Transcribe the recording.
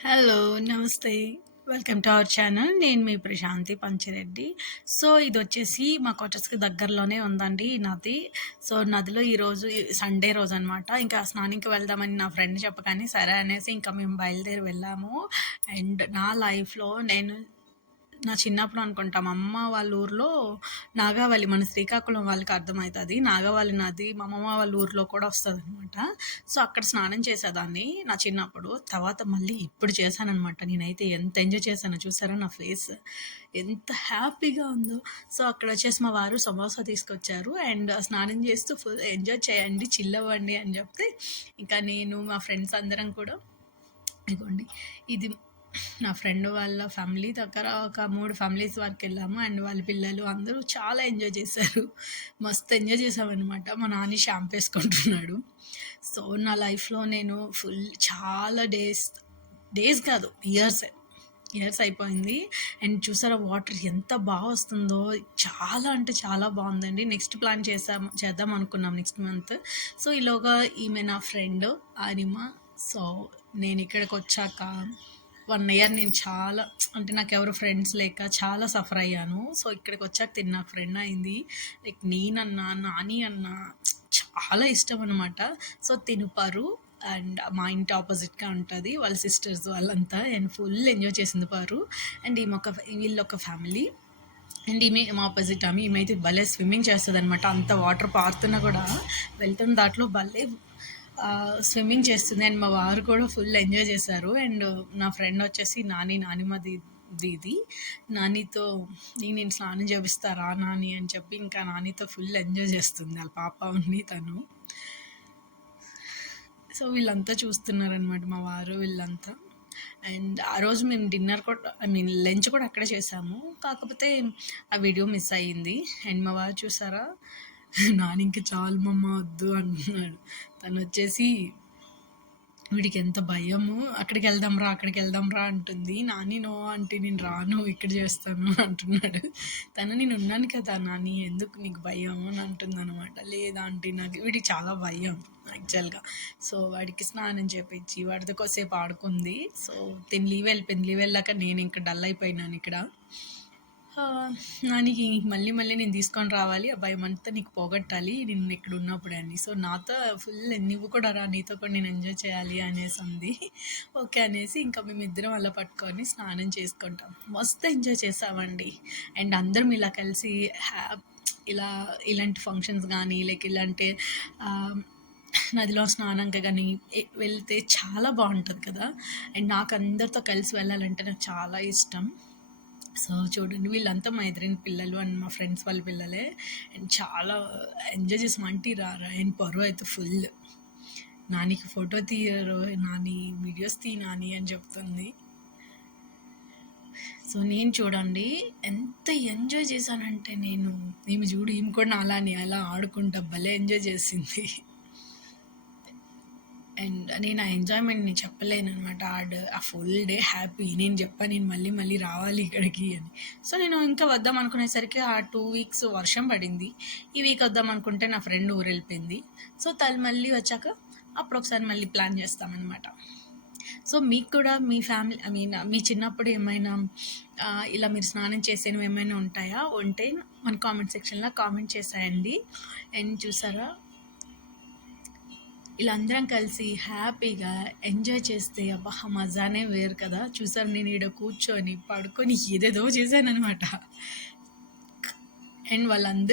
Hello! నమస్తే. Welcome to our channel. నేను మీ Prashanti Panchireddy. So, ఇదొచ్చేసి మా క్వార్టర్స్‌కి దగ్గరలోనే ఉందండి ఈ నది. సో, నదిలో ఈరోజు సండే రోజనమాట. ఇంకా స్నానంకి వెళ్దామని నా ఫ్రెండ్ చెప్పగానే సరే అనేసి ఇంకా మేము బయలుదేరి వెళ్ళాము. అండ్ నా లైఫ్‌లో నా చిన్నప్పుడు అనుకుంటా మా అమ్మ వాళ్ళ ఊర్లో నాగావళి మన శ్రీకాకుళం వాళ్ళకి అర్థమవుతుంది. నాగావళి నది మా అమ్మమ్మ వాళ్ళ ఊర్లో కూడా వస్తుందనమాట. సో, అక్కడ స్నానం చేసేదాన్ని నా చిన్నప్పుడు. తర్వాత మళ్ళీ ఇప్పుడు చేశాననమాట. నేనైతే ఎంత ఎంజాయ్ చేశానో చూసారా నా ఫేస్ ఎంత హ్యాపీగా ఉందో. సో, అక్కడ వచ్చేసి మా వారు సమోసా తీసుకొచ్చారు. అండ్ స్నానం చేస్తూ ఫుల్ ఎంజాయ్ చేయండి, చిల్ అవ్వండి అని చెప్తే ఇంకా నేను మా ఫ్రెండ్స్ అందరం కూడా ఇదిగోండి ఇది నా ఫ్రెండ్ వాళ్ళ ఫ్యామిలీ దగ్గర ఒక 3 ఫ్యామిలీస్ వరకు వెళ్ళాము. అండ్ వాళ్ళ పిల్లలు అందరూ చాలా ఎంజాయ్ చేశారు. మస్తు ఎంజాయ్ చేసామన్నమాట. మా నాని షాంపూ వేసుకుంటున్నాడు. సో, నా లైఫ్‌లో నేను చాలా డేస్ కాదు ఇయర్స్ అయిపోయింది. అండ్ చూసారా వాటర్ ఎంత బాగా వస్తుందో, చాలా అంటే చాలా బాగుందండి. నెక్స్ట్ ప్లాన్ చేద్దాం అనుకున్నాం నెక్స్ట్ మంత్. సో, ఈలోగా ఈమె నా ఫ్రెండ్ అనిమ. సో, నేను ఇక్కడికి వచ్చాక 1 ఇయర్ నేను చాలా అంటే నాకు ఎవరు ఫ్రెండ్స్ లేక చాలా సఫర్ అయ్యాను. సో, ఇక్కడికి వచ్చాక తిన్న ఫ్రెండ్ అయింది. లైక్ నేనన్నా నాని అన్నా చాలా ఇష్టం అనమాట. సో, తిను అండ్ మా ఇంటి ఆపోజిట్గా ఉంటుంది వాళ్ళ సిస్టర్స్ వాళ్ళంతా. అండ్ ఫుల్ ఎంజాయ్ చేసింది అండ్ వీళ్ళొక ఫ్యామిలీ. అండ్ ఈమె మా ఆపోజిట్ ఈమెయితే భలే స్విమ్మింగ్ చేస్తుంది అనమాట. అంత వాటర్ పారుతున్నా కూడా వెళ్తున్న దాంట్లో భలే స్విమ్మింగ్ చేస్తుంది. అండ్ మా వారు కూడా ఫుల్ ఎంజాయ్ చేశారు. అండ్ నా ఫ్రెండ్ వచ్చేసి నానిమది దీది నానితో నేను స్నానం చేపిస్తారా నాని అని చెప్పి ఇంకా నానితో ఫుల్ ఎంజాయ్ చేస్తుంది వాళ్ళ పాప ఉంది తను. సో, వీళ్ళంతా చూస్తున్నారనమాట మా వారు వీళ్ళంతా. అండ్ ఆ రోజు మేము డిన్నర్ కూడా లంచ్ కూడా అక్కడే చేసాము. కాకపోతే ఆ వీడియో మిస్ అయ్యింది. అండ్ మా వారు చూసారా నాని ఇంక చాలు మమ్మ వద్దు అంటున్నాడు. తను వచ్చేసి వీడికి ఎంత భయము, అక్కడికి వెళ్దాం రా అంటుంది. నాని నో అంటే నేను రాను ఇక్కడ చేస్తాను అంటున్నాడు. నేను ఉన్నాను కదా నాని ఎందుకు నీకు భయం అని అంటుంది అనమాట. లేదా అంటే వీడికి చాలా భయం యాక్చువల్గా. సో, వాడికి స్నానం చేపించి వాడితో కొద్దిసేపు ఆడుకుంది. సో, లీవ్ వెళ్ళాక నేను ఇంకా డల్ అయిపోయినాను ఇక్కడ. నానికి మళ్ళీ నేను తీసుకొని రావాలి, ఆ భయం అంతా నీకు పోగొట్టాలి నేను ఇక్కడ ఉన్నప్పుడు అని. సో, నాతో నువ్వు కూడా రా, నీతో కూడా నేను ఎంజాయ్ చేయాలి అనేసి ఉంది. ఓకే అనేసి ఇంకా మేమిద్దరం అలా పట్టుకొని స్నానం చేసుకుంటాం. మస్తు ఎంజాయ్ చేసామండి. అండ్ అందరం ఇలా కలిసి ఇలాంటి ఫంక్షన్స్ కానీ ఇలాంటి నదిలో స్నానంగా కానీ వెళ్తే చాలా బాగుంటుంది కదా. అండ్ నాకు అందరితో కలిసి వెళ్ళాలంటే నాకు చాలా ఇష్టం. సో, చూడండి వీళ్ళంతా మా ఎదురైన పిల్లలు అండ్ మా ఫ్రెండ్స్ వాళ్ళ పిల్లలే. అండ్ చాలా ఎంజాయ్ చేసాం. ఆంటీ రారా అండ్ అయితే ఫుల్ నానికి ఫోటో తీయరు నాని, వీడియోస్ తీ నాని అని చెప్తుంది. సో, నేను చూడండి ఎంత ఎంజాయ్ చేశానంటే ఈమె చూడు ఈమె కూడా అలానే అలా ఆడుకుంటా భలే ఎంజాయ్ చేసింది. అండ్ నేను ఆ ఎంజాయ్మెంట్ని చెప్పలేను అనమాట. ఆ ఫుల్ డే హ్యాపీ. నేను చెప్పాను నేను మళ్ళీ రావాలి ఇక్కడికి అని. సో, నేను ఇంకా వద్దాం అనుకునేసరికి ఆ 2 వీక్స్ వర్షం పడింది. ఈ వీక్ వద్దాం అనుకుంటే నా ఫ్రెండ్ ఊరు వెళ్ళిపోయింది. సో, తను మళ్ళీ వచ్చాక అప్పుడు ఒకసారి మళ్ళీ ప్లాన్ చేస్తామన్నమాట. సో, మీకు కూడా మీ ఫ్యామిలీ మీ చిన్నప్పుడు ఏమైనా ఇలా మీరు స్నానం చేసేవి ఏమైనా ఉంటాయా? ఉంటే మన కామెంట్ సెక్షన్లో కామెంట్ చేసేయండి. అండ్ చూసారా ఇలా అందరం కలిసి హ్యాపీగా ఎంజాయ్ చేస్తే అబ్బా మజానే వేరు కదా. చూసారు నేను ఈడ కూర్చొని పడుకొని ఏదేదో చేశాననమాట. అండ్ వాళ్ళందరూ